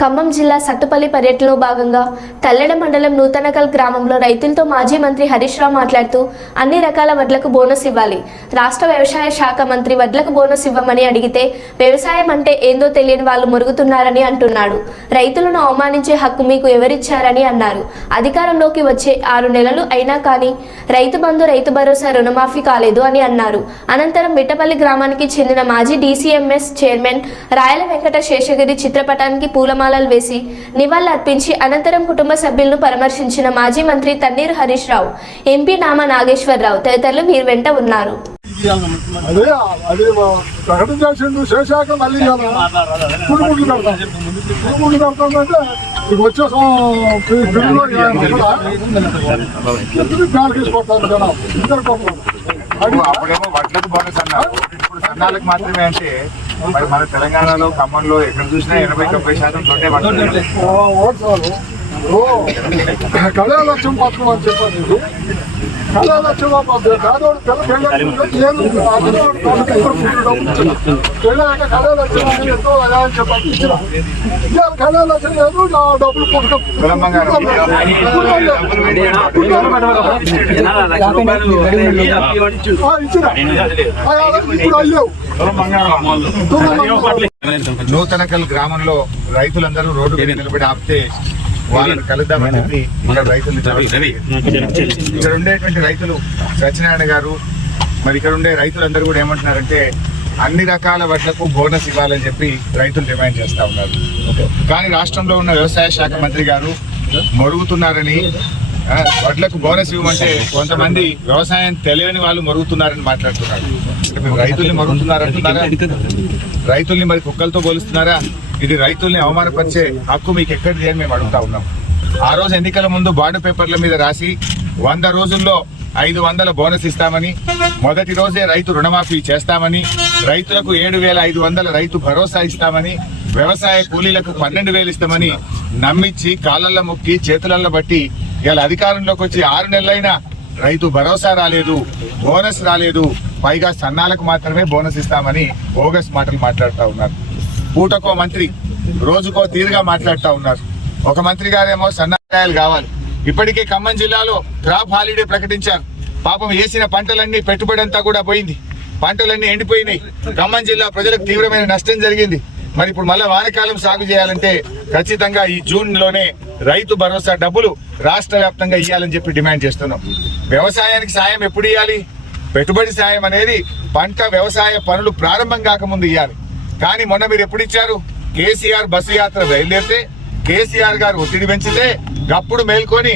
ఖమ్మం జిల్లా సత్తుపల్లి పర్యటనలో భాగంగా తల్లెడ మండలం నూతనకల్ గ్రామంలో రైతులతో మాజీ మంత్రి హరీష్ రావు మాట్లాడుతూ అన్ని రకాల వడ్లకు బోనస్ ఇవ్వాలి. రాష్ట్ర వ్యవసాయ శాఖ మంత్రి వడ్లకు బోనస్ ఇవ్వమని అడిగితే వ్యవసాయం అంటే ఏందో తెలియని వాళ్ళు మురుగుతున్నారని అంటున్నాడు. రైతులను అవమానించే హక్కు మీకు ఎవరిచ్చారని అన్నారు. అధికారంలోకి వచ్చే 6 నెలలు అయినా కానీ రైతు బంధు, రైతు భరోసా రుణమాఫీ కాలేదు అని అన్నారు. అనంతరం మిట్టపల్లి గ్రామానికి చెందిన మాజీ DCMS చైర్మన్ రాయల వెంకట శేషగిరి చిత్రపటానికి పూలమాలలు వేసి నివాళులర్పించి అనంతరం కుటుంబ సభ్యులను పరామర్శించిన మాజీ మంత్రి తన్నీరు హరీష్ రావు, ఎంపీ నామా నాగేశ్వరరావు తదితరులు వీరు వెంట ఉన్నారు. అప్పుడేమో వడ్లకు బోనస్ అన్నారు, ఇప్పుడు సన్నాలకు మాత్రమే. అంటే మరి మన తెలంగాణలో ఖమ్మంలో ఎక్కడ చూసినా 80-90% తోటే పడుతుంది. కళాలక్ష్యం పథకం అని చెప్పండి. కళాలక్ష్యం కళాలక్ష్యం ఎంతో అని చెప్పండి. కళాలక్ష్యం లేదు, డబ్బులు నూతనకల్ గ్రామంలో రైతులందరూ రోడ్డు మీద నిలబడి ఆపితే వాళ్ళని కలుద్దామని చెప్పి ఇక్కడ రైతులు ఇక్కడ ఉండేటువంటి రైతులు సత్యనారాయణ గారు, మరి ఇక్కడ ఉండే రైతులందరూ కూడా ఏమంటున్నారంటే అన్ని రకాల వడ్లకు బోనస్ ఇవ్వాలని చెప్పి రైతులు డిమాండ్ చేస్తా ఉన్నారు. కానీ రాష్ట్రంలో ఉన్న వ్యవసాయ శాఖ మంత్రి గారు మొరుగుతున్నారని, వడ్లకు బోనస్ ఇవ్వమంటే కొంతమంది వ్యవసాయం తెలియని వాళ్ళు మొరుగుతున్నారని మాట్లాడుతున్నారు. మేము రైతుల్ని మొరుగుతున్నారంటున్నారా? రైతుల్ని మరి కుక్కలతో పోలుస్తున్నారా? ఇది రైతుల్ని అవమానపరిచే హక్కు మీకు ఎక్కడిది అని మేము అడుగుతా ఉన్నాం. ఆ రోజు ఎన్నికల ముందు బాండ్ పేపర్ల మీద రాసి 100 రోజుల్లో 500 బోనస్ ఇస్తామని, మొదటి రోజే రైతు రుణమాఫీ చేస్తామని, రైతులకు 7,500 రైతు భరోసా ఇస్తామని, వ్యవసాయ కూలీలకు 12,000 ఇస్తామని నమ్మించి కాళ్ళల్లో మొక్కి చేతులల్లో బట్టి ఇలా అధికారంలోకి వచ్చి 6 నెలలైనా రైతు భరోసా రాలేదు, బోనస్ రాలేదు. పైగా సన్నాలకు మాత్రమే బోనస్ ఇస్తామని బోగస్ మాటలు మాట్లాడుతూ ఉన్నారు. పూటకో మంత్రి, రోజుకో తీరుగా మాట్లాడుతూ ఉన్నారు. ఒక మంత్రి గారేమో సన్నాకాయలు కావాలి. ఇప్పటికే ఖమ్మం జిల్లాలో క్రాప్ హాలిడే ప్రకటించారు. పాపం వేసిన పంటలన్నీ, పెట్టుబడి అంతా కూడా పోయింది. పంటలన్నీ ఎండిపోయినాయి. ఖమ్మం జిల్లా ప్రజలకు తీవ్రమైన నష్టం జరిగింది. మరి ఇప్పుడు మళ్ళీ వానకాలం సాగు చేయాలంటే ఖచ్చితంగా ఈ జూన్ లోనే రైతు భరోసా డబ్బులు రాష్ట్ర వ్యాప్తంగా ఇవ్వాలని చెప్పి డిమాండ్ చేస్తున్నాం. వ్యవసాయానికి సాయం ఎప్పుడు ఇవ్వాలి? పెట్టుబడి సాయం అనేది పంట వ్యవసాయ పనులు ప్రారంభం కాకముందు ఇవ్వాలి. కానీ మొన్న మీరు ఎప్పుడు ఇచ్చారు? కేసీఆర్ బస్సు యాత్ర బయలుదేరితే, కేసీఆర్ గారు ఒత్తిడి పెంచితే గప్పుడు మేల్కొని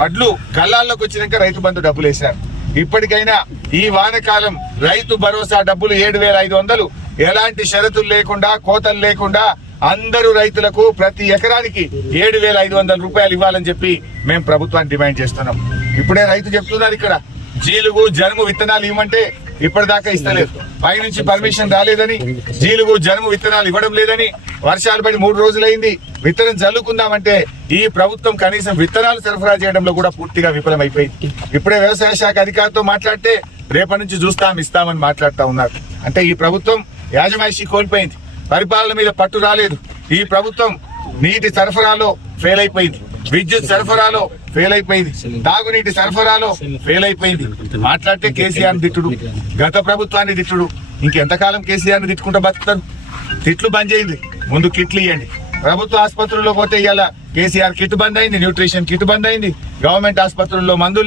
వడ్లు కళ్ళాల్లోకి వచ్చినాక రైతు బంధు డబ్బులు వేశారు. ఇప్పటికైనా ఈ వానకాలం రైతు భరోసా డబ్బులు 7,500 ఎలాంటి షరతులు లేకుండా, కోతలు లేకుండా అందరూ రైతులకు ప్రతి ఎకరానికి 7,500 రూపాయలు ఇవ్వాలని చెప్పి మేము ప్రభుత్వాన్ని డిమాండ్ చేస్తున్నాం. ఇప్పుడే రైతు చెప్తున్నారు, ఇక్కడ జీలుగు, జనుము విత్తనాలు ఇవ్వమంటే ఇప్పటిదాకా ఇస్తలేదు. పైనుంచి పర్మిషన్ రాలేదని, జీలుగు, జనుము విత్తనాలు ఇవ్వడం లేదని, వర్షాలు పడి 3 రోజులైంది, విత్తనం చల్లుకుందామంటే ఈ ప్రభుత్వం కనీసం విత్తనాలు సరఫరా చేయడంలో కూడా పూర్తిగా విఫలమైపోయింది. ఇప్పుడే వ్యవసాయ శాఖ అధికారితో మాట్లాడితే రేపటి నుంచి ఇస్తామని మాట్లాడుతూ ఉన్నారు. అంటే ఈ ప్రభుత్వం యాజమాయిషీ కోల్పోయింది, పరిపాలన మీద పట్టు రాలేదు. ఈ ప్రభుత్వం నీటి సరఫరాలో ఫెయిల్ అయిపోయింది, విద్యుత్ సరఫరాలో ఫెయిల్ అయిపోయింది, తాగునీటి సరఫరాలో ఫెయిల్ అయిపోయింది. మాట్లాడితే కేసీఆర్ తిట్టుడు, గత ప్రభుత్వాన్ని తిట్టుడు. ఇంకెంతకాలం కేసీఆర్ తిట్టుకుంటూ బతుకుతారు? తిట్లు బంద్ చేయండి, ముందు కిట్లు ఇవ్వండి. ప్రభుత్వ ఆసుపత్రుల్లో పోతే ఇవాళ కేసీఆర్ కిట్ బంద్ అయింది, న్యూట్రిషన్ కిట్ బంద్ అయింది. గవర్నమెంట్ ఆసుపత్రుల్లో మందులు